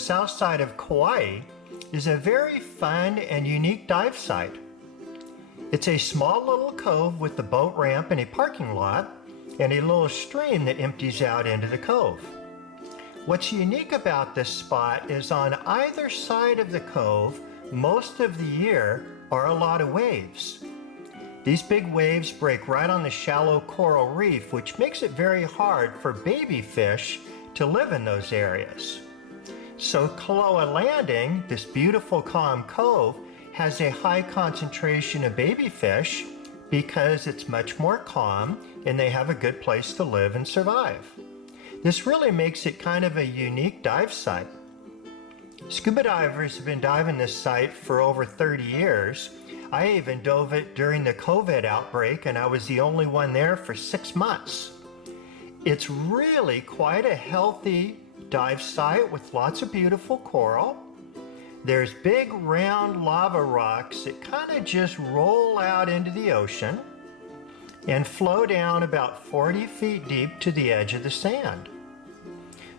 south side of Kauai is a very fun and unique dive site. It's a small little cove with a boat ramp and a parking lot, and a little stream that empties out into the cove. What's unique about this spot is on either side of the cove, most of the year, are a lot of waves. These big waves break right on the shallow coral reef, which makes it very hard for baby fish to live in those areas. So Koloa Landing, this beautiful calm cove, has a high concentration of baby fish because it's much more calm and they have a good place to live and survive. This really makes it kind of a unique dive site. Scuba divers have been diving this site for over 30 years. I even dove it during the COVID outbreak, and I was the only one there for 6 months. It's really quite a healthy dive site with lots of beautiful coral. There's big round lava rocks that kind of just roll out into the ocean and flow down about 40 feet deep to the edge of the sand.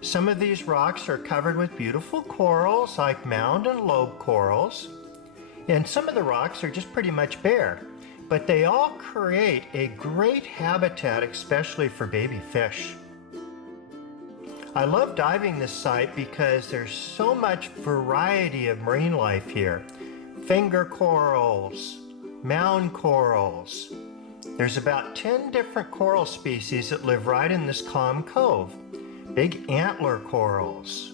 Some of these rocks are covered with beautiful corals like mound and lobe corals, and some of the rocks are just pretty much bare, but they all create a great habitat, especially for baby fish. I love diving this site because there's so much variety of marine life here. Finger corals, mound corals. There's about 10 different coral species that live right in this calm cove. Big antler corals.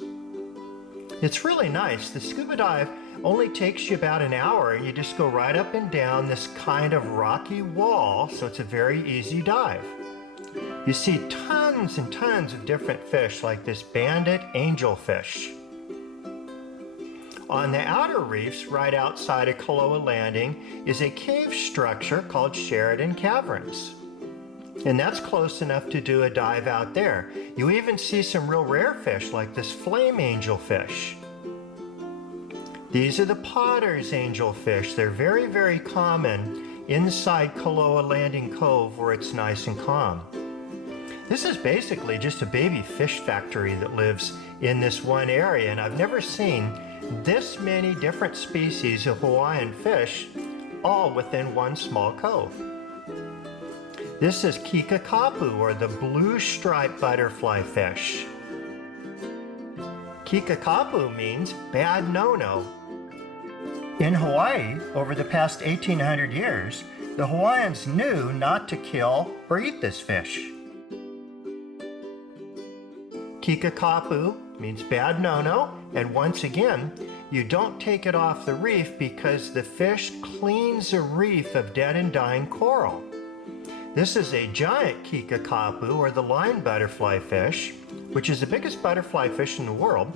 It's really nice. The scuba dive only takes you about an hour and you just go right up and down this kind of rocky wall, so it's a very easy dive. You see tons and tons of different fish like this banded angelfish. On the outer reefs right outside of Koloa Landing is a cave structure called Sheridan Caverns. And that's close enough to do a dive out there. You even see some real rare fish like this flame angelfish. These are the Potter's angelfish. They're very, very common inside Koloa Landing Cove where it's nice and calm. This is basically just a baby fish factory that lives in this one area, and I've never seen this many different species of Hawaiian fish all within one small cove. This is kikakapu, or the blue striped butterfly fish. Kikakapu means bad no-no. In Hawaii, over the past 1800 years, the Hawaiians knew not to kill or eat this fish. Kikakapu means bad no-no, and once again, you don't take it off the reef because the fish cleans a reef of dead and dying coral. This is a giant kikakapu, or the line butterfly fish, which is the biggest butterfly fish in the world,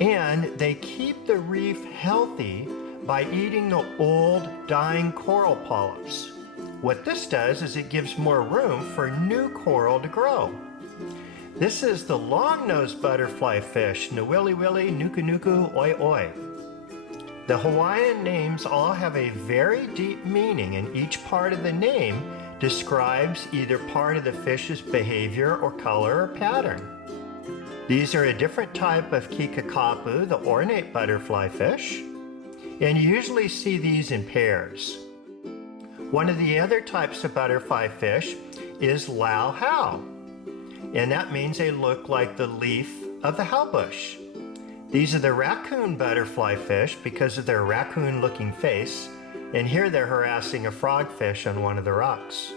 and they keep the reef healthy by eating the old dying coral polyps. What this does is it gives more room for new coral to grow. This is the long-nosed butterfly fish, Nawiliwili, Nuku, Oi Oi. The Hawaiian names all have a very deep meaning, and each part of the name describes either part of the fish's behavior or color or pattern. These are a different type of kikakapu, the ornate butterfly fish, and you usually see these in pairs. One of the other types of butterfly fish is lau hau, and that means they look like the leaf of the hau bush. These are the raccoon butterfly fish because of their raccoon-looking face, and here they're harassing a frogfish on one of the rocks.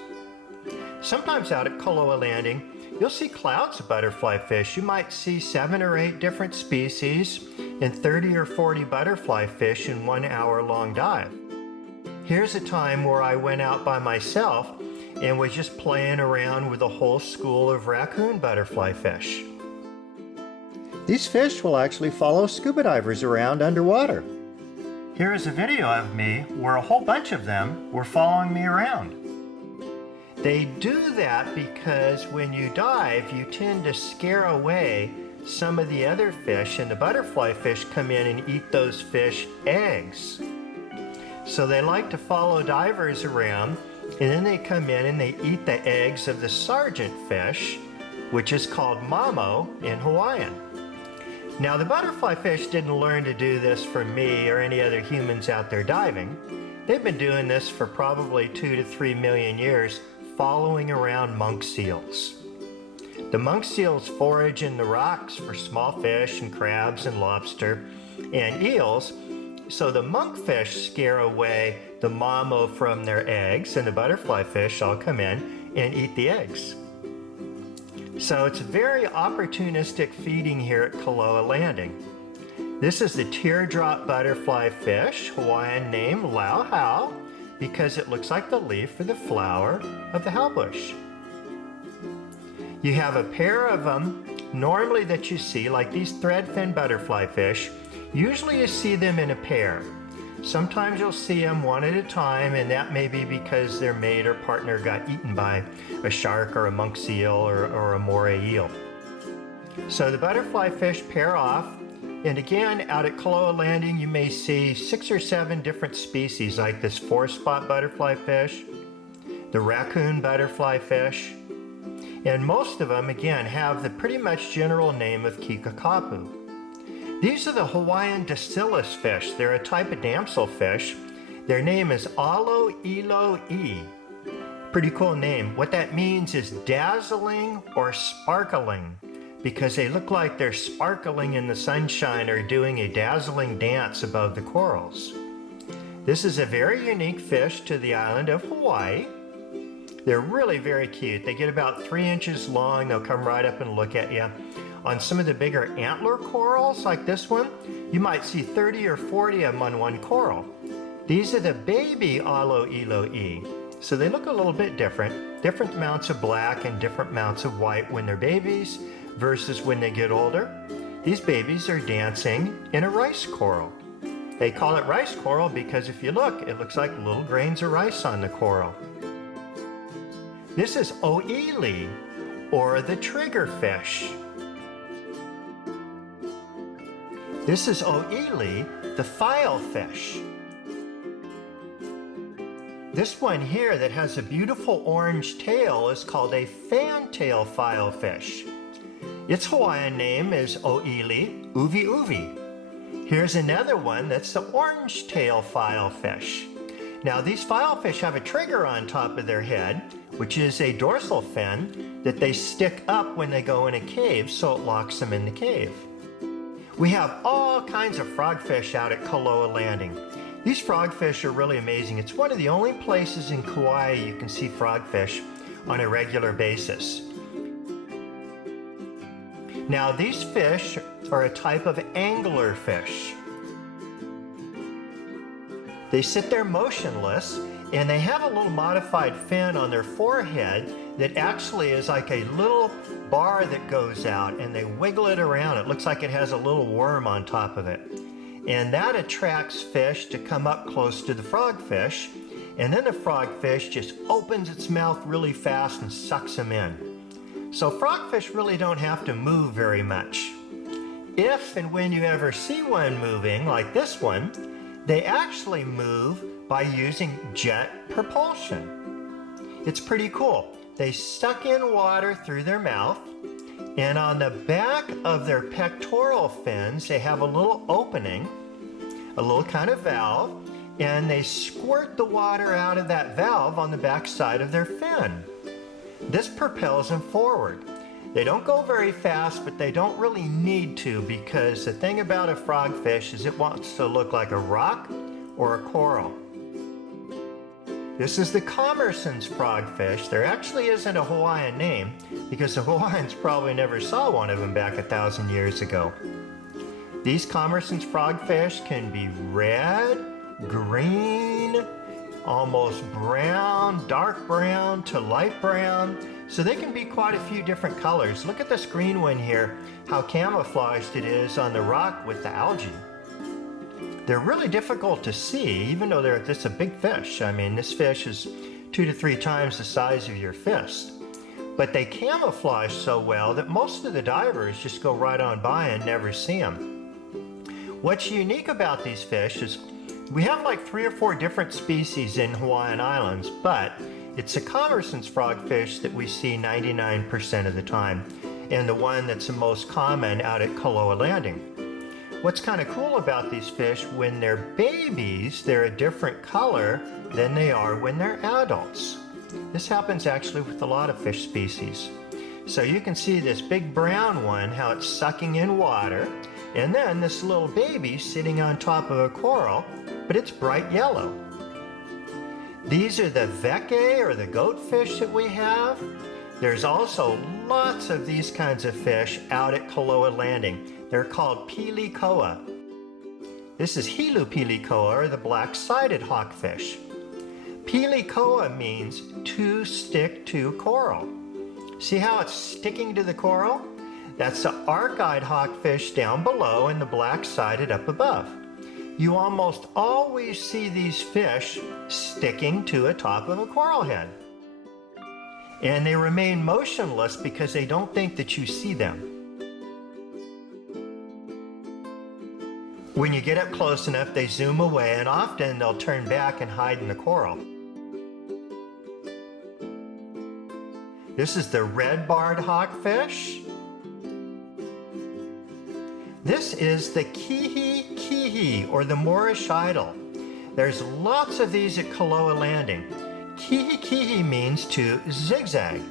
Sometimes out at Koloa Landing, you'll see clouds of butterfly fish. You might see 7 or 8 different species and 30 or 40 butterfly fish in 1 hour-long dive. Here's a time where I went out by myself and was just playing around with a whole school of raccoon butterfly fish. These fish will actually follow scuba divers around underwater. Here is a video of me where a whole bunch of them were following me around. They do that because when you dive, you tend to scare away some of the other fish, and the butterfly fish come in and eat those fish eggs. So they like to follow divers around, and then they come in and they eat the eggs of the sergeant fish, which is called mamo in Hawaiian. Now the butterfly fish didn't learn to do this from me or any other humans out there diving. They've been doing this for probably 2 to 3 million years, following around monk seals. The monk seals forage in the rocks for small fish and crabs and lobster and eels, so the monkfish scare away the mamo from their eggs, and the butterfly fish all come in and eat the eggs. So it's very opportunistic feeding here at Koloa Landing. This is the teardrop butterfly fish, Hawaiian name Lau Hau, because it looks like the leaf or the flower of the hau bush. You have a pair of them normally that you see, like these threadfin butterfly fish. Usually you see them in a pair. Sometimes you'll see them one at a time, and that may be because their mate or partner got eaten by a shark or a monk seal or a moray eel. So the butterfly fish pair off, and again, out at Koloa Landing, you may see 6 or 7 different species, like this 4-spot butterfly fish, the raccoon butterfly fish, and most of them, again, have the pretty much general name of kikakapu. These are the Hawaiian dacilus fish. They're a type of damselfish. Their name is Aloilo'i. Pretty cool name. What that means is dazzling or sparkling, because they look like they're sparkling in the sunshine or doing a dazzling dance above the corals. This is a very unique fish to the island of Hawaii. They're really very cute. They get about 3 inches long. They'll come right up and look at you. On some of the bigger antler corals, like this one, you might see 30 or 40 of them on one coral. These are the baby Aloilo'i. So they look a little bit different. Different amounts of black and different amounts of white when they're babies versus when they get older. These babies are dancing in a rice coral. They call it rice coral because if you look, it looks like little grains of rice on the coral. This is Oili, or the triggerfish. This is Oili, the filefish. This one here that has a beautiful orange tail is called a fantail filefish. Its Hawaiian name is Oili uvi uvi. Here's another one that's the orange tail filefish. Now these filefish have a trigger on top of their head, which is a dorsal fin that they stick up when they go in a cave, so it locks them in the cave. We have all kinds of frogfish out at Koloa Landing. These frogfish are really amazing. It's one of the only places in Kauai you can see frogfish on a regular basis. Now these fish are a type of anglerfish. They sit there motionless, and they have a little modified fin on their forehead that actually is like a little bar that goes out, and they wiggle it around. It looks like it has a little worm on top of it. And that attracts fish to come up close to the frogfish, and then the frogfish just opens its mouth really fast and sucks them in. So frogfish really don't have to move very much. If and when you ever see one moving, like this one, they actually move by using jet propulsion. It's pretty cool. They suck in water through their mouth, and on the back of their pectoral fins, they have a little opening, a little kind of valve, and they squirt the water out of that valve on the back side of their fin. This propels them forward. They don't go very fast, but they don't really need to, because the thing about a frogfish is it wants to look like a rock or a coral. This is the Commerson's frogfish. There actually isn't a Hawaiian name because the Hawaiians probably never saw one of them back 1,000 years ago. These Commerson's frogfish can be red, green, almost brown, dark brown to light brown. So they can be quite a few different colors. Look at this green one here, how camouflaged it is on the rock with the algae. They're really difficult to see, even though they're just a big fish. I mean, this fish is 2 to 3 times the size of your fist. But they camouflage so well that most of the divers just go right on by and never see them. What's unique about these fish is we have like 3 or 4 different species in Hawaiian Islands, but it's the Commerson's frogfish that we see 99% of the time, and the one that's the most common out at Koloa Landing. What's kind of cool about these fish, when they're babies, they're a different color than they are when they're adults. This happens actually with a lot of fish species. So you can see this big brown one, how it's sucking in water, and then this little baby sitting on top of a coral, but it's bright yellow. These are the veke, or the goatfish that we have. There's also lots of these kinds of fish out at Koloa Landing. They're called pili koa. This is Hilu pili koa, or the black-sided hawkfish. Pili koa means to stick to coral. See how it's sticking to the coral? That's the arc-eyed hawkfish down below and the black-sided up above. You almost always see these fish sticking to the top of a coral head. And they remain motionless because they don't think that you see them. When you get up close enough, they zoom away, and often they'll turn back and hide in the coral. This is the red-barred hawkfish. This is the kihi, or the Moorish idol. There's lots of these at Koloa Landing. Kihi means to zigzag,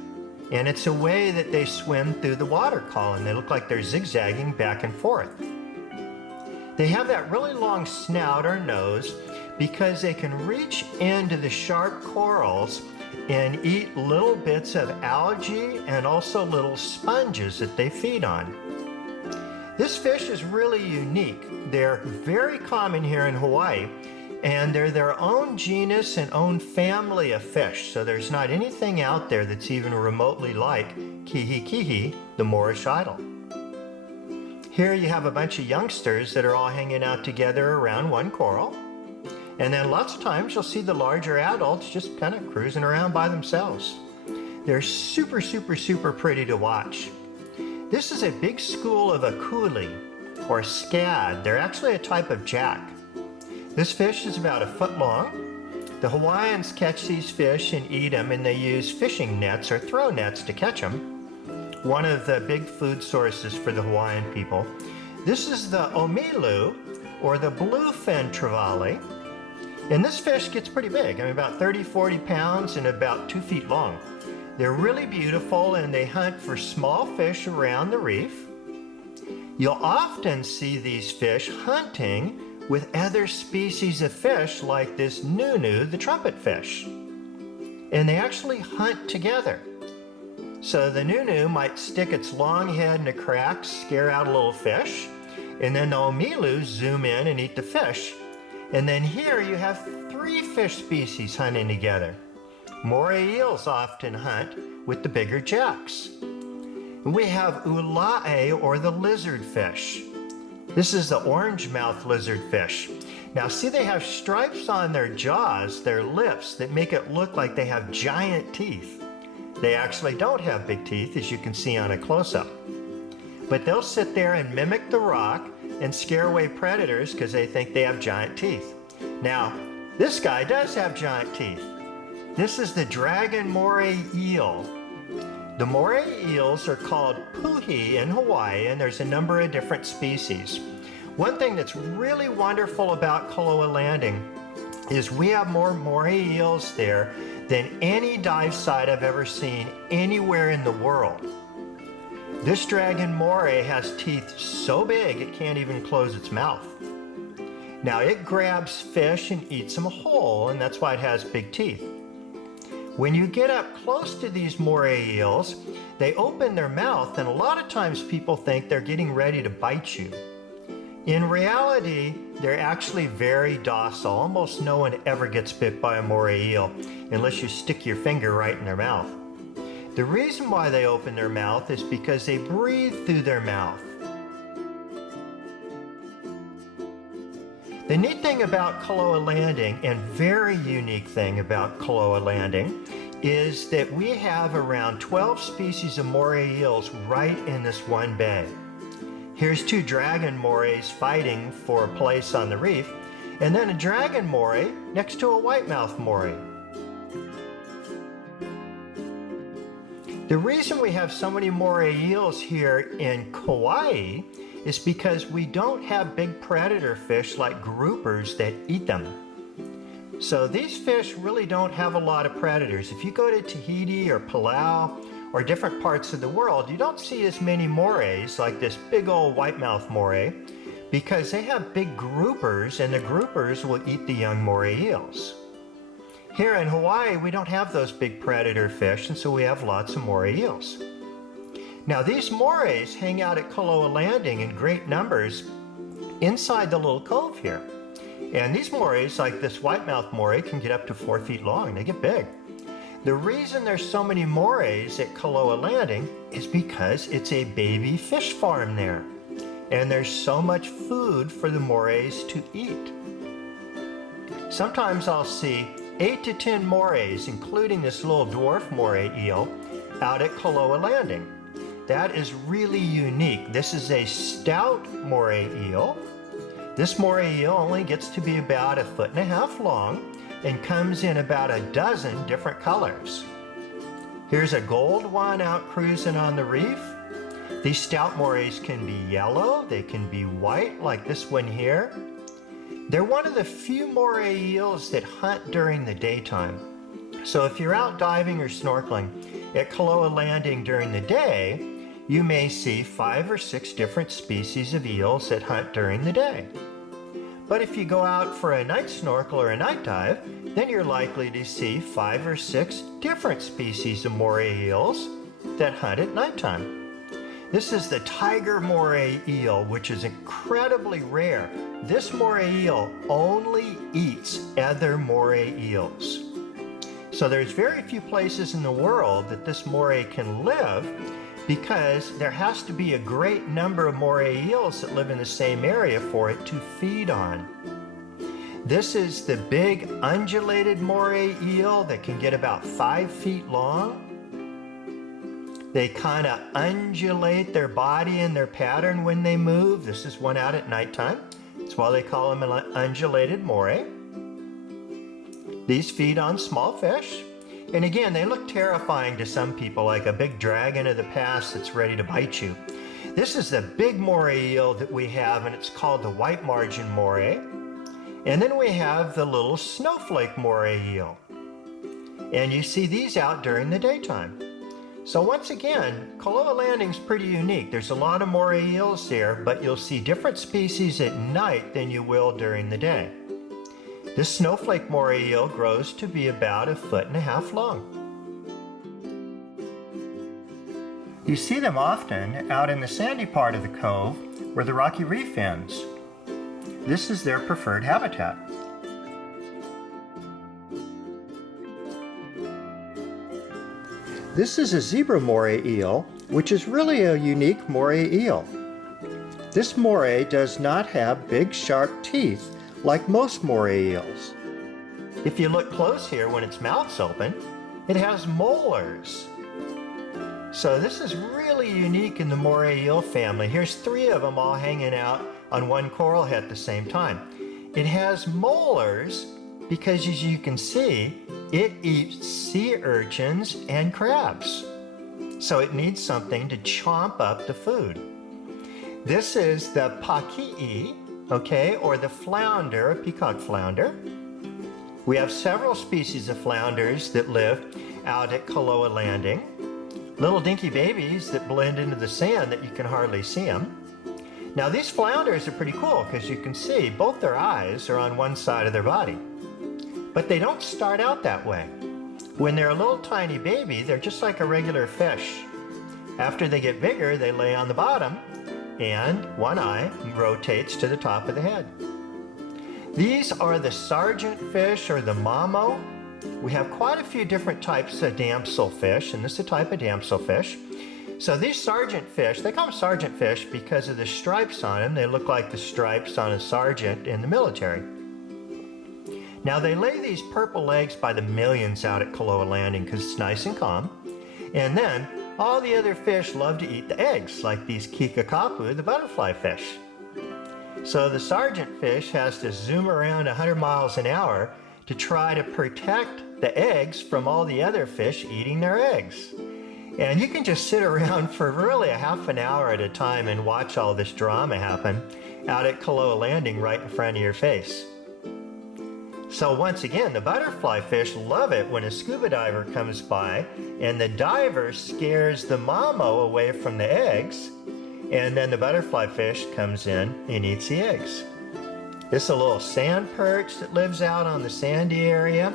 and it's a way that they swim through the water column. They look like they're zigzagging back and forth. They have that really long snout or nose because they can reach into the sharp corals and eat little bits of algae and also little sponges that they feed on. This fish is really unique. They're very common here in Hawaii, and they're their own genus and own family of fish, so there's not anything out there that's even remotely like kihi, the Moorish idol. Here you have a bunch of youngsters that are all hanging out together around one coral. And then lots of times you'll see the larger adults just kind of cruising around by themselves. They're super pretty to watch. This is a big school of akuli, or scad. They're actually a type of jack. This fish is about 1 foot long. The Hawaiians catch these fish and eat them, and they use fishing nets or throw nets to catch them. One of the big food sources for the Hawaiian people. This is the Omilu, or the bluefin trevally. And this fish gets pretty big, about 30-40 pounds and about 2 feet long. They're really beautiful, and they hunt for small fish around the reef. You'll often see these fish hunting with other species of fish like this nunu, the trumpet fish. And they actually hunt together. So the nunu might stick its long head in a crack, scare out a little fish, and then the Omilu zoom in and eat the fish. And then here you have 3 fish species hunting together. Moray Eels often hunt with the bigger jacks. And we have ulae, or the lizard fish. This is the orange-mouthed lizard fish. Now see, they have stripes on their jaws, their lips, that make it look like they have giant teeth. They actually don't have big teeth, as you can see on a close-up. But they'll sit there and mimic the rock and scare away predators because they think they have giant teeth. Now, this guy does have giant teeth. This is the dragon Moray Eel. The Moray Eels are called puhi in Hawaii, and there's a number of different species. One thing that's really wonderful about Koloa Landing is we have more Moray Eels there than any dive site I've ever seen anywhere in the world. This dragon moray has teeth so big it can't even close its mouth. Now it grabs fish and eats them whole, and that's why it has big teeth. When you get up close to these Moray Eels, they open their mouth, and a lot of times people think they're getting ready to bite you. In reality, they're actually very docile. Almost no one ever gets bit by a Moray Eel unless you stick your finger right in their mouth. The reason why they open their mouth is because they breathe through their mouth. The neat thing about Koloa Landing, and very unique thing about Koloa Landing, is that we have around 12 species of Moray Eels right in this one bay. Here's 2 dragon morays fighting for a place on the reef, and then a dragon moray next to a whitemouth moray. The reason we have so many Moray Eels here in Kauai is because we don't have big predator fish like groupers that eat them. So these fish really don't have a lot of predators. If you go to Tahiti or Palau or different parts of the world, you don't see as many morays like this big old whitemouth moray because they have big groupers, and the groupers will eat the young moray eels. Here in Hawaii, we don't have those big predator fish, and so we have lots of moray eels. Now these morays hang out at Koloa Landing in great numbers inside the little cove here. And these morays, like this whitemouth moray, can get up to 4 feet long. They get big. The reason there's so many morays at Koloa Landing is because it's a baby fish farm there. And there's so much food for the morays to eat. Sometimes I'll see 8 to 10 morays, including this little dwarf moray eel, out at Koloa Landing. That is really unique. This is a stout moray eel. This moray eel only gets to be about 1.5 feet long and comes in about a dozen different colors. Here's a gold one out cruising on the reef. These stout morays can be yellow, they can be white like this one here. They're one of the few moray eels that hunt during the daytime. So if you're out diving or snorkeling at Koloa Landing during the day, you may see 5 or 6 different species of eels that hunt during the day. But if you go out for a night snorkel or a night dive, then you're likely to see 5 or 6 different species of moray eels that hunt at nighttime. This is the tiger moray eel, which is incredibly rare. This moray eel only eats other moray eels. So there's very few places in the world that this moray can live because there has to be a great number of moray eels that live in the same area for it to feed on. This is the big undulated moray eel that can get about 5 feet long. They kind of undulate their body and their pattern when they move. This is one out at nighttime. That's why they call them an undulated moray. These feed on small fish. And again, they look terrifying to some people, like a big dragon of the past that's ready to bite you. This is the big moray eel that we have, and it's called the white margin moray. And then we have the little snowflake moray eel. And you see these out during the daytime. So once again, Koloa Landing's pretty unique. There's a lot of moray eels there, but you'll see different species at night than you will during the day. This snowflake moray eel grows to be about 1.5 feet long. You see them often out in the sandy part of the cove where the rocky reef ends. This is their preferred habitat. This is a zebra moray eel, which is really a unique moray eel. This moray does not have big sharp teeth like most moray eels. If you look close here when its mouth's open, it has molars. So this is really unique in the moray eel family. Here's 3 of them all hanging out on one coral head at the same time. It has molars because, as you can see, it eats sea urchins and crabs. So it needs something to chomp up the food. This is the paki'i, okay, or the flounder, a peacock flounder. We have several species of flounders that live out at Koloa Landing. Little dinky babies that blend into the sand that you can hardly see them. Now these flounders are pretty cool because you can see both their eyes are on one side of their body. But they don't start out that way. When they're a little tiny baby, they're just like a regular fish. After they get bigger, they lay on the bottom and one eye rotates to the top of the head. These are the sergeant fish or the mamo. We have quite a few different types of damsel fish, and this is a type of damsel fish. So these sergeant fish, they call them sergeant fish because of the stripes on them. They look like the stripes on a sergeant in the military. Now they lay these purple eggs by the millions out at Koloa Landing because it's nice and calm. And then all the other fish love to eat the eggs, like these kikakapu, the butterfly fish. So the sergeant fish has to zoom around 100 miles an hour to try to protect the eggs from all the other fish eating their eggs. And you can just sit around for really a half an hour at a time and watch all this drama happen out at Koloa Landing right in front of your face. So once again, the butterfly fish love it when a scuba diver comes by and the diver scares the mamo away from the eggs, and then the butterfly fish comes in and eats the eggs. This is a little sand perch that lives out on the sandy area.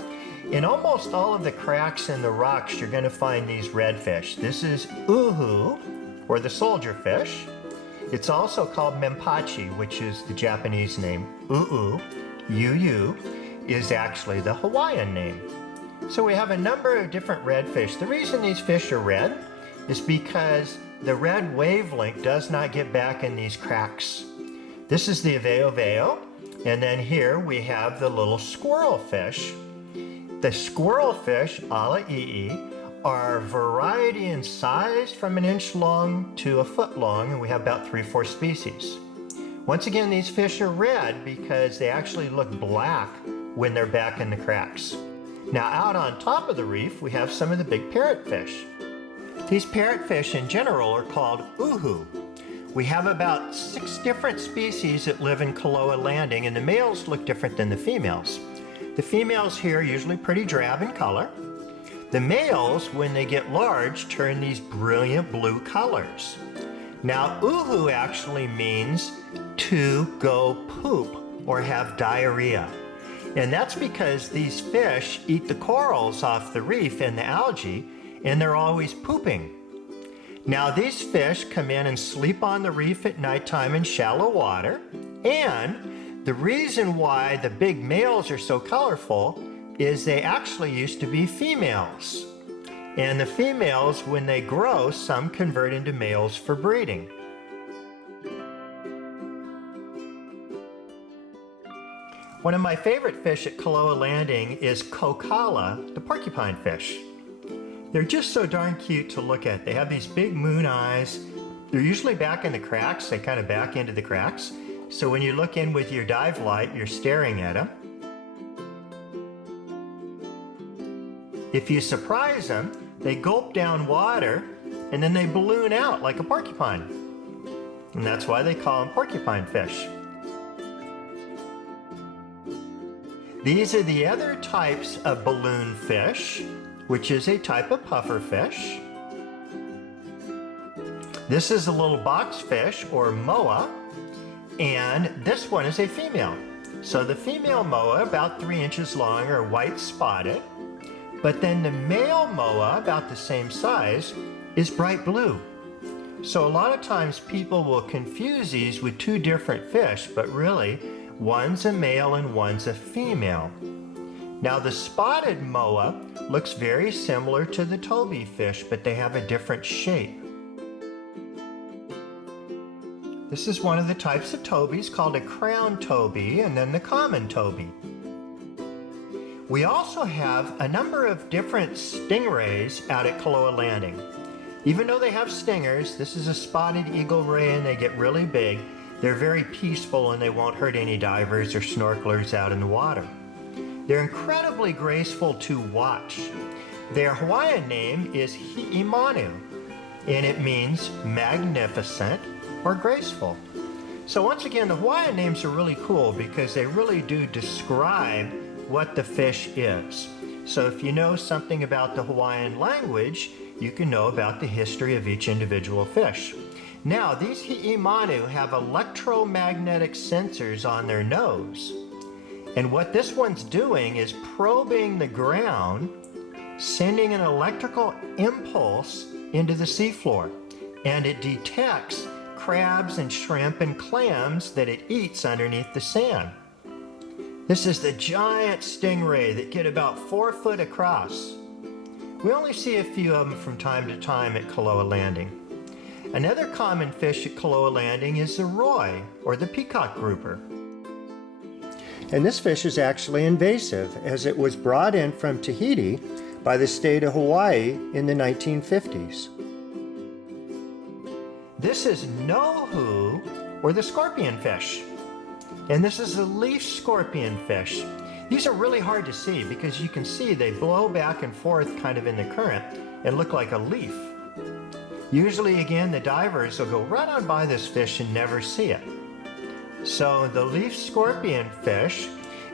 In almost all of the cracks in the rocks, you're going to find these redfish. This is uhu, or the soldier fish. It's also called mempachi, which is the Japanese name. Uu is actually the Hawaiian name. So we have a number of different redfish. The reason these fish are red is because the red wavelength does not get back in these cracks. This is the aveo, and then here we have the little squirrel fish. The squirrel fish, ala'i'i, are variety in size from an inch long to a foot long, and we have about 3-4 species. Once again, these fish are red because they actually look black when they're back in the cracks. Now out on top of the reef, we have some of the big parrotfish. These parrotfish in general are called uhu. We have about 6 different species that live in Koloa Landing, and the males look different than the females. The females here are usually pretty drab in color. The males, when they get large, turn these brilliant blue colors. Now, uhu actually means to go poop or have diarrhea. And that's because these fish eat the corals off the reef and the algae, and they're always pooping. Now, these fish come in and sleep on the reef at nighttime in shallow water, and the reason why the big males are so colorful is they actually used to be females. And the females, when they grow, some convert into males for breeding. One of my favorite fish at Koloa Landing is kokala, the porcupine fish. They're just so darn cute to look at. They have these big moon eyes. They're usually back in the cracks. They kind of back into the cracks. So when you look in with your dive light, you're staring at them. If you surprise them, they gulp down water and then they balloon out like a porcupine. And that's why they call them porcupine fish. These are the other types of balloon fish, which is a type of puffer fish. This is a little box fish, or moa, and this one is a female. So the female moa, about 3 inches long, are white spotted, but then the male moa, about the same size, is bright blue. So a lot of times people will confuse these with 2 different fish, but really, one's a male and one's a female. Now the spotted moa looks very similar to the toby fish, but they have a different shape. This is one of the types of tobies called a crown toby, and then the common toby. We also have a number of different stingrays out at Koloa Landing. Even though they have stingers, this is a spotted eagle ray and they get really big. They're very peaceful and they won't hurt any divers or snorkelers out in the water. They're incredibly graceful to watch. Their Hawaiian name is Hi'imanu, and it means magnificent or graceful. So once again, the Hawaiian names are really cool because they really do describe what the fish is. So if you know something about the Hawaiian language, you can know about the history of each individual fish. Now, these Hi'imanu have electromagnetic sensors on their nose. And what this one's doing is probing the ground, sending an electrical impulse into the seafloor. And it detects crabs and shrimp and clams that it eats underneath the sand. This is the giant stingray that get about 4 foot across. We only see a few of them from time to time at Koloa Landing. Another common fish at Koloa Landing is the roy, or the peacock grouper. And this fish is actually invasive, as it was brought in from Tahiti by the state of Hawaii in the 1950s. This is nohu, or the scorpion fish. And this is a leaf scorpion fish. These are really hard to see because you can see they blow back and forth kind of in the current and look like a leaf. Usually, again, the divers will go right on by this fish and never see it. So the leaf scorpion fish,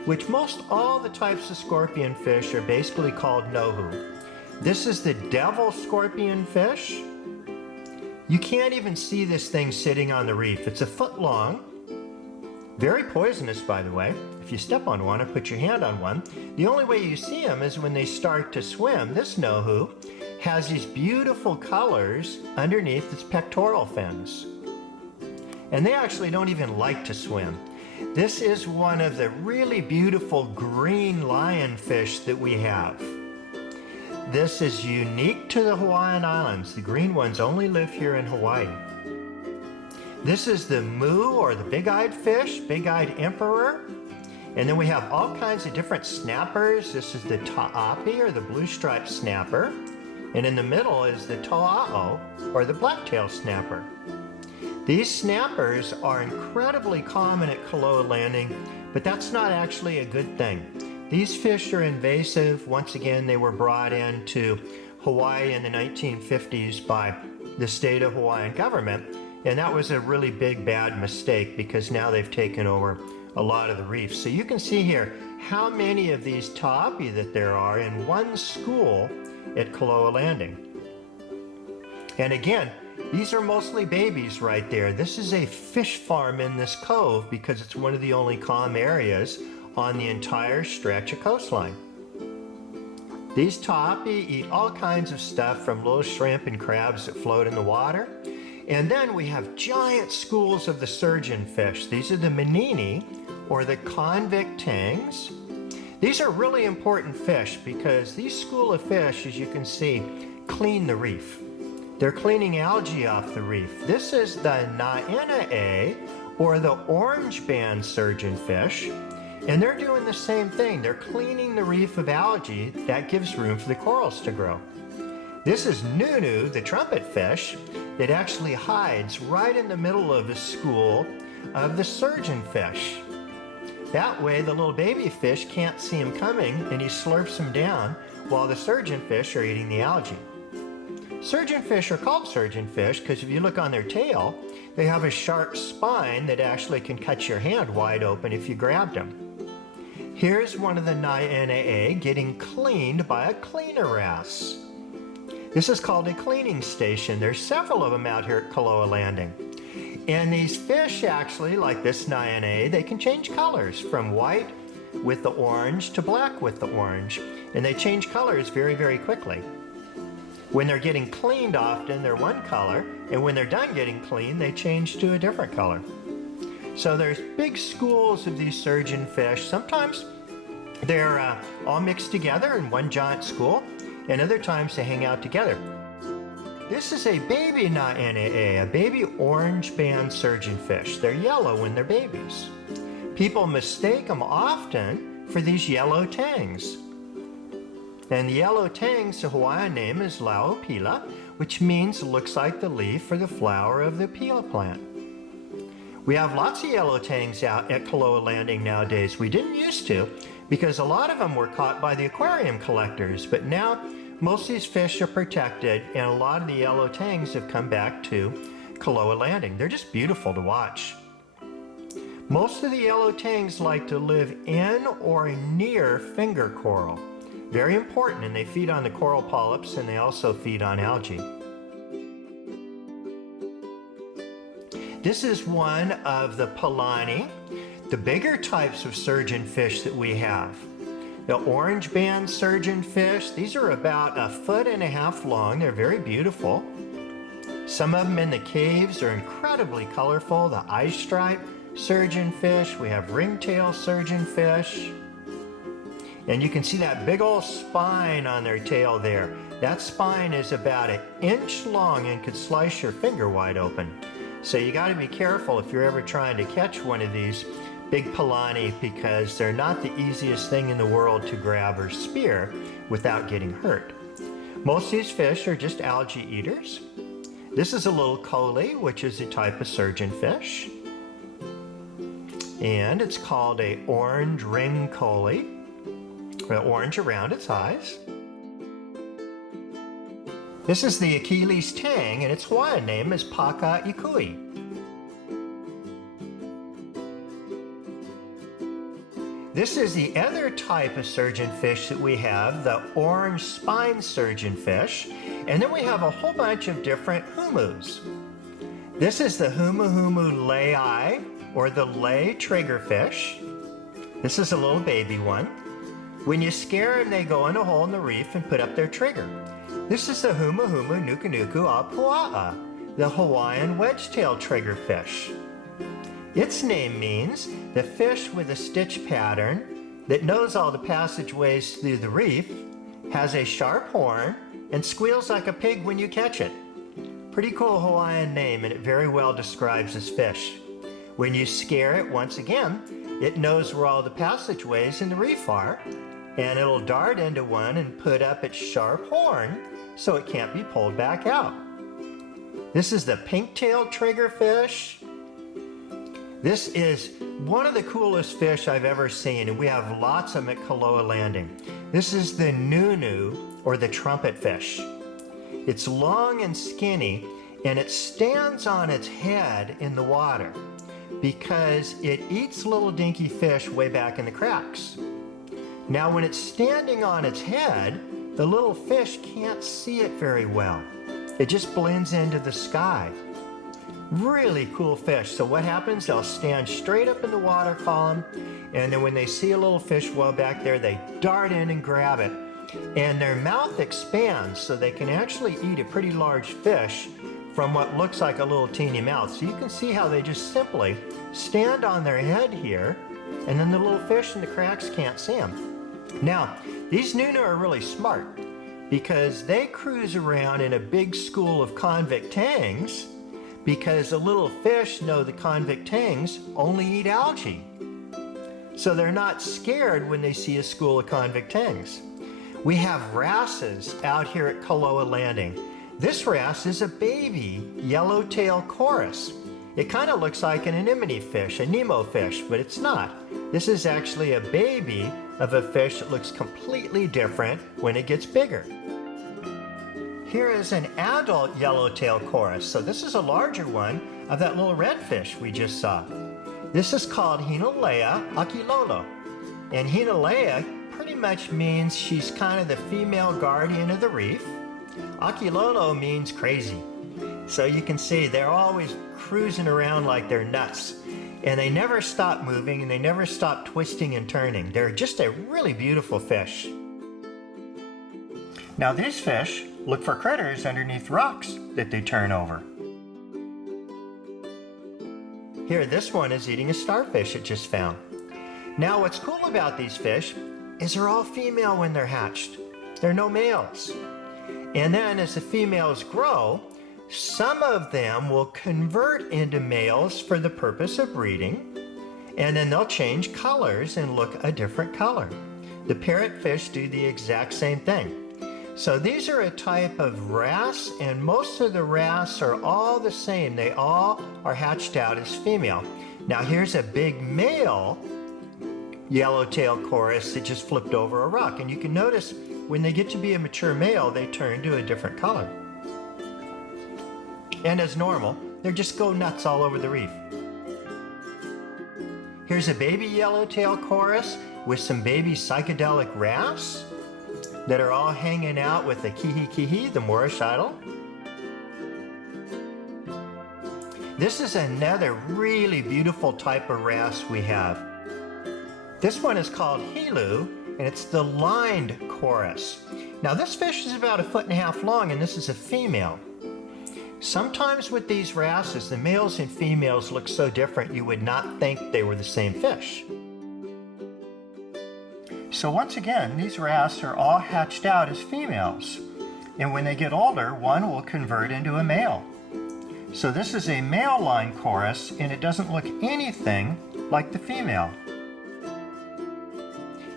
which most all the types of scorpion fish are basically called nohu. This is the devil scorpion fish. You can't even see this thing sitting on the reef. It's a foot long. Very poisonous, by the way. If you step on one or put your hand on one, the only way you see them is when they start to swim. This nohu has these beautiful colors underneath its pectoral fins. And they actually don't even like to swim. This is one of the really beautiful green lionfish that we have. This is unique to the Hawaiian Islands. The green ones only live here in Hawaii. This is the mu, or the big-eyed fish, big-eyed emperor. And then we have all kinds of different snappers. This is the ta'api, or the blue-striped snapper. And in the middle is the to'a'o, or the blacktail snapper. These snappers are incredibly common at Koloa Landing, but that's not actually a good thing. These fish are invasive. Once again, they were brought into Hawaii in the 1950s by the state of Hawaiian government, and that was a really big bad mistake because now they've taken over a lot of the reefs. So you can see here how many of these ta'api that there are in one school at Koloa Landing. And again, these are mostly babies right there. This is a fish farm in this cove because it's one of the only calm areas on the entire stretch of coastline. These ta'api eat all kinds of stuff from little shrimp and crabs that float in the water. And then we have giant schools of the surgeon fish. These are the menini, or the convict tangs. These are really important fish because these school of fish, as you can see, clean the reef. They're cleaning algae off the reef. This is the Naenae, or the orange band surgeon fish, and they're doing the same thing. They're cleaning the reef of algae. That gives room for the corals to grow. This is Nunu, the trumpet fish, that actually hides right in the middle of the school of the surgeon fish. That way the little baby fish can't see him coming and he slurps them down while the surgeon fish are eating the algae. Surgeon fish are called surgeon fish because if you look on their tail, they have a sharp spine that actually can cut your hand wide open if you grabbed them. Here's one of the Naenae getting cleaned by a cleaner wrasse. This is called a cleaning station. There's several of them out here at Koloa Landing. And these fish actually, like this Naenae, they can change colors from white with the orange to black with the orange. And they change colors very, very quickly. When they're getting cleaned, often they're one color, and when they're done getting cleaned, they change to a different color. So there's big schools of these surgeon fish. Sometimes they're all mixed together in one giant school, and other times they hang out together. This is a baby Naenae, a baby orange band surgeon fish. They're yellow when they're babies. People mistake them often for these yellow tangs. And the yellow tangs, the Hawaiian name is Lauopila, which means looks like the leaf or the flower of the pila plant. We have lots of yellow tangs out at Koloa Landing nowadays. We didn't used to because a lot of them were caught by the aquarium collectors, but now most of these fish are protected and a lot of the yellow tangs have come back to Koloa Landing. They're just beautiful to watch. Most of the yellow tangs like to live in or near finger coral. Very important, and they feed on the coral polyps and they also feed on algae. This is one of the Polani, the bigger types of surgeon fish that we have. The orange band surgeon fish, these are about 1.5 feet long. They're very beautiful. Some of them in the caves are incredibly colorful. The eye stripe surgeon fish, we have ringtail surgeon fish. And you can see that big old spine on their tail there. That spine is about 1 inch long and could slice your finger wide open. So you got to be careful if you're ever trying to catch one of these big Polani because they're not the easiest thing in the world to grab or spear without getting hurt. Most of these fish are just algae eaters. This is a little coli, which is a type of surgeon fish. And it's called a orange ring coli. Orange around its eyes. This is the Achilles Tang, and its Hawaiian name is Paka Ikui. This is the other type of surgeonfish that we have, the orange spine surgeonfish. And then we have a whole bunch of different humus. This is the Humu lei, or the lei triggerfish. This is a little baby one. When you scare them, they go in a hole in the reef and put up their trigger. This is the Humu nuku apua'a, the Hawaiian wedgetail triggerfish. Its name means the fish with a stitch pattern that knows all the passageways through the reef, has a sharp horn, and squeals like a pig when you catch it. Pretty cool Hawaiian name, and it very well describes this fish. When you scare it, once again, it knows where all the passageways in the reef are, and it'll dart into one and put up its sharp horn so it can't be pulled back out. This is the pink-tailed triggerfish. This is one of the coolest fish I've ever seen, and we have lots of them at Koloa Landing. This is the nunu, or the trumpet fish. It's long and skinny, and it stands on its head in the water because it eats little dinky fish way back in the cracks. Now when it's standing on its head, the little fish can't see it very well. It just blends into the sky. Really cool fish. So what happens? They'll stand straight up in the water column, and then when they see a little fish well back there, they dart in and grab it. And their mouth expands so they can actually eat a pretty large fish from what looks like a little teeny mouth. So you can see how they just simply stand on their head here, and then the little fish in the cracks can't see them. Now, these nunu are really smart because they cruise around in a big school of convict tangs, because the little fish know the convict tangs only eat algae. So they're not scared when they see a school of convict tangs. We have wrasses out here at Koloa Landing. This wrasse is a baby yellowtail chorus. It kind of looks like an anemone fish, a Nemo fish, but it's not. This is actually a baby of a fish that looks completely different when it gets bigger. Here is an adult yellowtail chorus. So this is a larger one of that little redfish we just saw. This is called Hinoleia Akilolo. And Hinoleia pretty much means she's kind of the female guardian of the reef. Akilolo means crazy. So you can see they're always cruising around like they're nuts. And they never stop moving, and they never stop twisting and turning. They're just a really beautiful fish. Now these fish look for critters underneath rocks that they turn over. Here, this one is eating a starfish it just found. Now what's cool about these fish is they're all female when they're hatched. There are no males. And then as the females grow, some of them will convert into males for the purpose of breeding, and then they'll change colors and look a different color. The parrotfish do the exact same thing. So these are a type of wrasse, and most of the wrasse are all the same. They all are hatched out as female. Now here's a big male yellowtail chorus that just flipped over a rock, and you can notice when they get to be a mature male, they turn to a different color. And as normal, they just go nuts all over the reef. Here's a baby yellowtail chorus with some baby psychedelic wrasse that are all hanging out with the kihi, the Moorish idol. This is another really beautiful type of wrasse we have. This one is called Hilu, and it's the lined chorus. Now this fish is about 1.5 feet long, and this is a female. Sometimes with these wrasses, the males and females look so different you would not think they were the same fish. So once again, these wrasses are all hatched out as females. And when they get older, one will convert into a male. So this is a male line chorus, and it doesn't look anything like the female.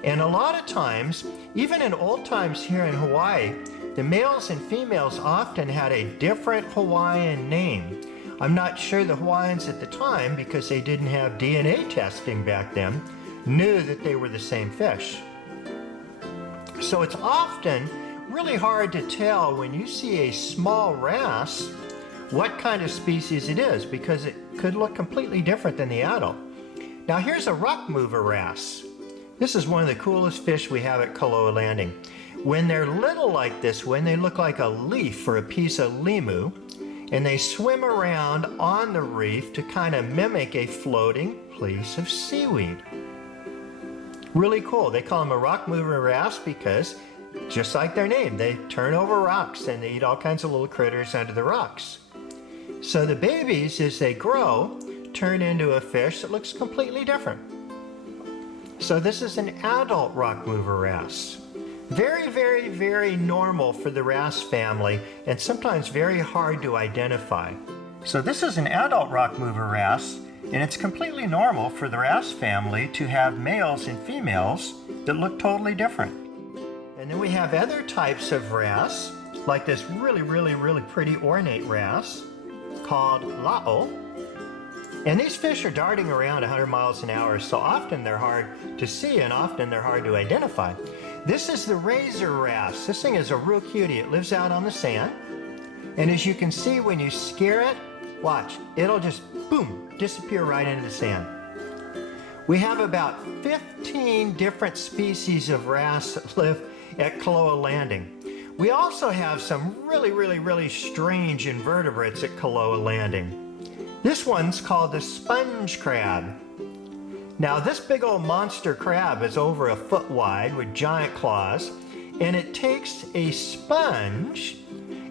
And a lot of times, even in old times here in Hawaii, the males and females often had a different Hawaiian name. I'm not sure the Hawaiians at the time, because they didn't have DNA testing back then, knew that they were the same fish. So it's often really hard to tell when you see a small wrasse what kind of species it is, because it could look completely different than the adult. Now here's a rock mover wrasse. This is one of the coolest fish we have at Koloa Landing. When they're little like this one, they look like a leaf or a piece of limu, and they swim around on the reef to kind of mimic a floating piece of seaweed. Really cool. They call them a rock mover wrasse because, just like their name, they turn over rocks and they eat all kinds of little critters under the rocks. So the babies, as they grow, turn into a fish that looks completely different. So this is an adult rock mover wrasse. Very, very, very normal for the wrasse family, and sometimes very hard to identify. So this is an adult rock mover wrasse, and it's completely normal for the wrasse family to have males and females that look totally different. And then we have other types of wrasse, like this really, really, really pretty ornate wrasse called la'o. And these fish are darting around 100 miles an hour, so often they're hard to see and often they're hard to identify. This is the razor wrasse. This thing is a real cutie. It lives out on the sand. And as you can see, when you scare it, watch, it'll just, boom, disappear right into the sand. We have about 15 different species of wrasse that live at Koloa Landing. We also have some really, really, really strange invertebrates at Koloa Landing. This one's called the sponge crab. Now this big old monster crab is over a foot wide with giant claws, and it takes a sponge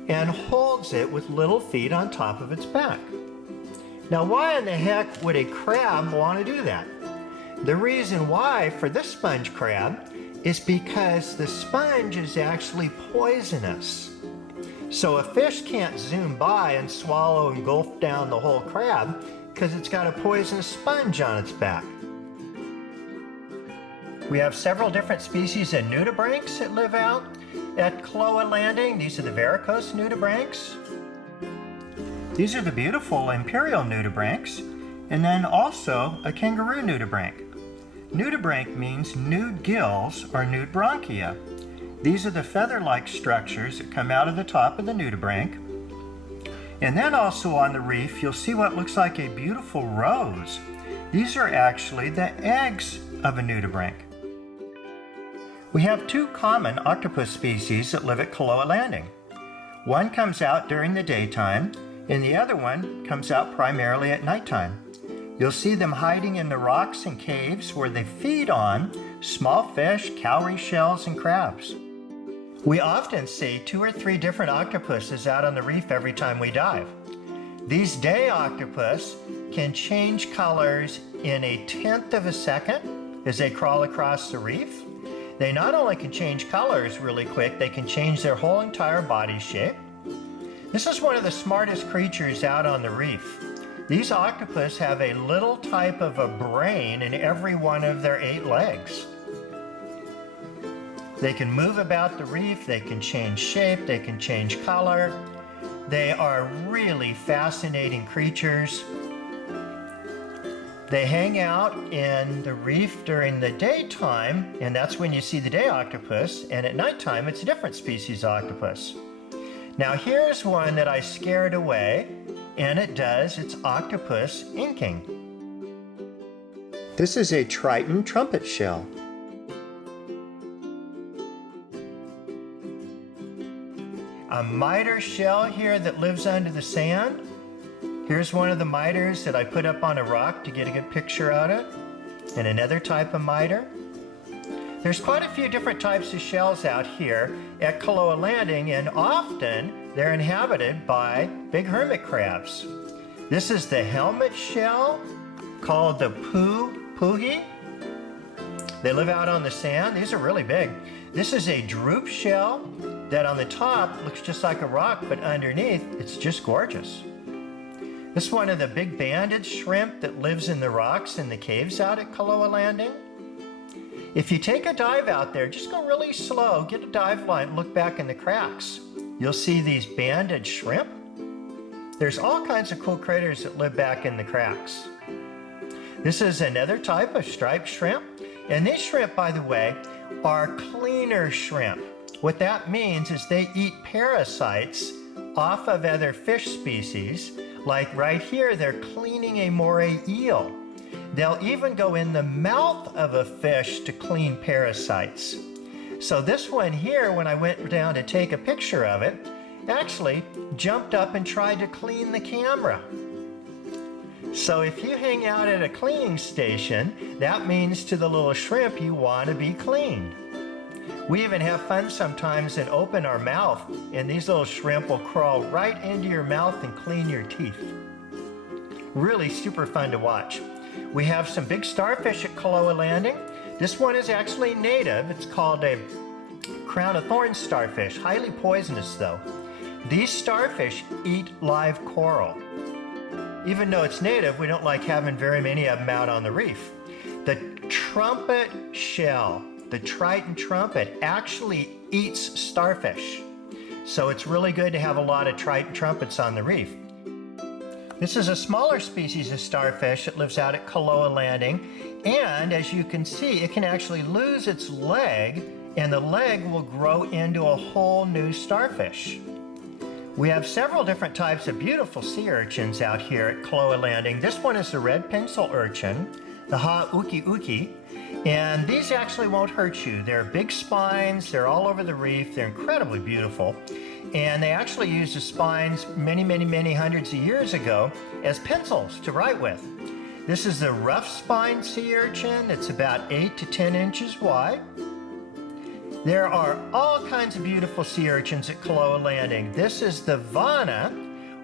and holds it with little feet on top of its back. Now why in the heck would a crab want to do that? The reason why for this sponge crab is because the sponge is actually poisonous. So a fish can't zoom by and swallow and gulp down the whole crab because it's got a poisonous sponge on its back. We have several different species of nudibranchs that live out at Koloa Landing. These are the varicose nudibranchs. These are the beautiful imperial nudibranchs, and then also a kangaroo nudibranch. Nudibranch means nude gills or nude bronchia. These are the feather-like structures that come out of the top of the nudibranch. And then also on the reef, you'll see what looks like a beautiful rose. These are actually the eggs of a nudibranch. We have two common octopus species that live at Koloa Landing. One comes out during the daytime, and the other one comes out primarily at nighttime. You'll see them hiding in the rocks and caves where they feed on small fish, cowrie shells, and crabs. We often see 2 or 3 different octopuses out on the reef every time we dive. These day octopus can change colors in 1/10 of a second as they crawl across the reef. They not only can change colors really quick, they can change their whole entire body shape. This is one of the smartest creatures out on the reef. These octopus have a little type of a brain in every one of their 8 legs. They can move about the reef, they can change shape, they can change color. They are really fascinating creatures. They hang out in the reef during the daytime, and that's when you see the day octopus, and at nighttime it's a different species of octopus. Now here's one that I scared away, and it does its octopus inking. This is a Triton trumpet shell. A miter shell here that lives under the sand. Here's one of the miters that I put up on a rock to get a good picture of it, and another type of miter. There's quite a few different types of shells out here at Koloa Landing, and often they're inhabited by big hermit crabs. This is the helmet shell called the puhi. They live out on the sand. These are really big. This is a droop shell that on the top looks just like a rock, but underneath it's just gorgeous. This is one of the big banded shrimp that lives in the rocks in the caves out at Koloa Landing. If you take a dive out there, just go really slow, get a dive line, look back in the cracks. You'll see these banded shrimp. There's all kinds of cool critters that live back in the cracks. This is another type of striped shrimp. And these shrimp, by the way, are cleaner shrimp. What that means is they eat parasites off of other fish species. Like right here, they're cleaning a moray eel. They'll even go in the mouth of a fish to clean parasites. So this one here, when I went down to take a picture of it, actually jumped up and tried to clean the camera. So if you hang out at a cleaning station, that means to the little shrimp you want to be cleaned. We even have fun sometimes and open our mouth, and these little shrimp will crawl right into your mouth and clean your teeth. Really super fun to watch. We have some big starfish at Koloa Landing. This one is actually native. It's called a crown of thorns starfish, highly poisonous though. These starfish eat live coral. Even though it's native, we don't like having very many of them out on the reef. The trumpet shell, the Triton trumpet, actually eats starfish. So it's really good to have a lot of Triton trumpets on the reef. This is a smaller species of starfish that lives out at Koloa Landing. And as you can see, it can actually lose its leg, and the leg will grow into a whole new starfish. We have several different types of beautiful sea urchins out here at Koloa Landing. This one is the red pencil urchin, the ha'uki, and these actually won't hurt you. They're big spines, they're all over the reef, they're incredibly beautiful, and they actually used the spines many hundreds of years ago as pencils to write with. This is the rough spine sea urchin. It's about 8 to 10 inches wide. There are all kinds of beautiful sea urchins at Koloa Landing. This is the Vana,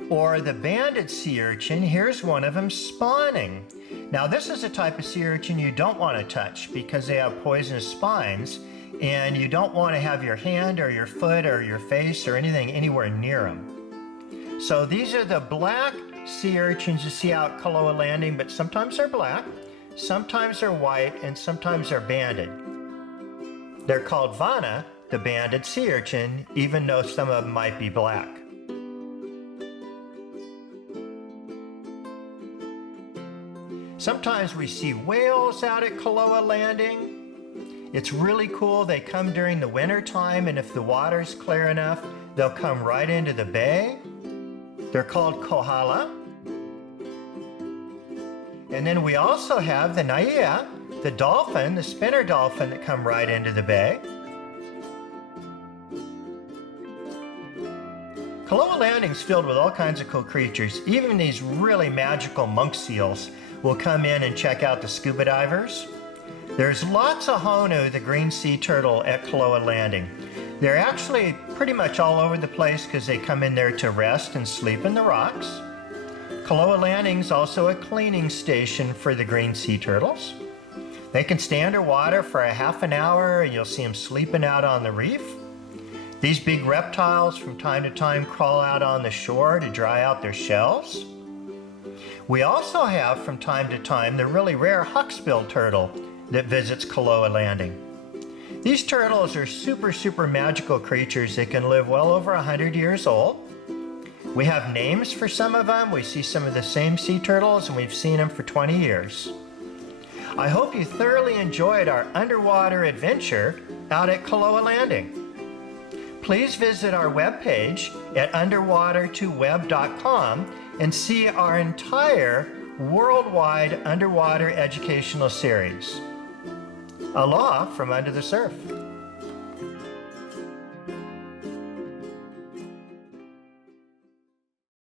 or the banded sea urchin. Here's one of them spawning. Now this is a type of sea urchin you don't want to touch because they have poisonous spines, and you don't want to have your hand or your foot or your face or anything anywhere near them. So these are the black sea urchins you see out at Koloa Landing, but sometimes they're black, sometimes they're white, and sometimes they're banded. They're called Vana, the banded sea urchin, even though some of them might be black. Sometimes we see whales out at Koloa Landing. It's really cool. They come during the winter time, and if the water's clear enough, they'll come right into the bay. They're called kohala. And then we also have the naia, the dolphin, the spinner dolphin that come right into the bay. Koloa Landing's filled with all kinds of cool creatures. Even these really magical monk seals will come in and check out the scuba divers. There's lots of honu, the green sea turtle, at Koloa Landing. They're actually pretty much all over the place because they come in there to rest and sleep in the rocks. Koloa Landing's also a cleaning station for the green sea turtles. They can stay underwater for a half an hour and you'll see them sleeping out on the reef. These big reptiles from time to time crawl out on the shore to dry out their shells. We also have from time to time the really rare hawksbill turtle that visits Koloa Landing. These turtles are super magical creatures that can live well over 100 years old. We have names for some of them. We see some of the same sea turtles and we've seen them for 20 years. I hope you thoroughly enjoyed our underwater adventure out at Koloa Landing. Please visit our webpage at underwater2web.com and see our entire worldwide underwater educational series. Aloha from under the surf.